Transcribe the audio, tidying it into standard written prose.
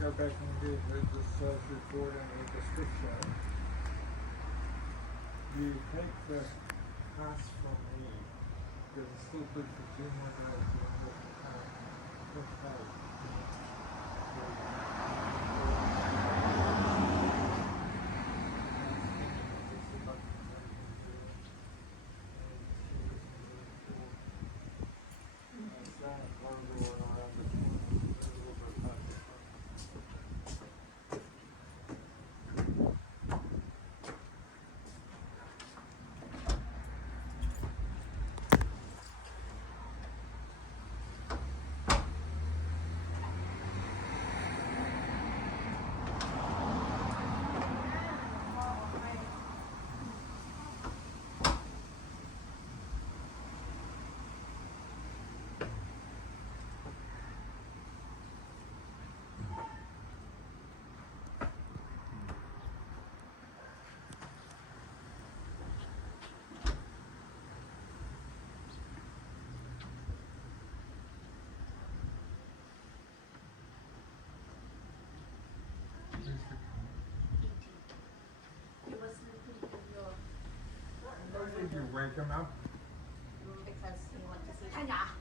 go back and do the self-reporting with the strip show. You take the pass from me, because it's still good for 2 more days to end up the time. Push out. Did you wake him up? Because he went to see Tanya.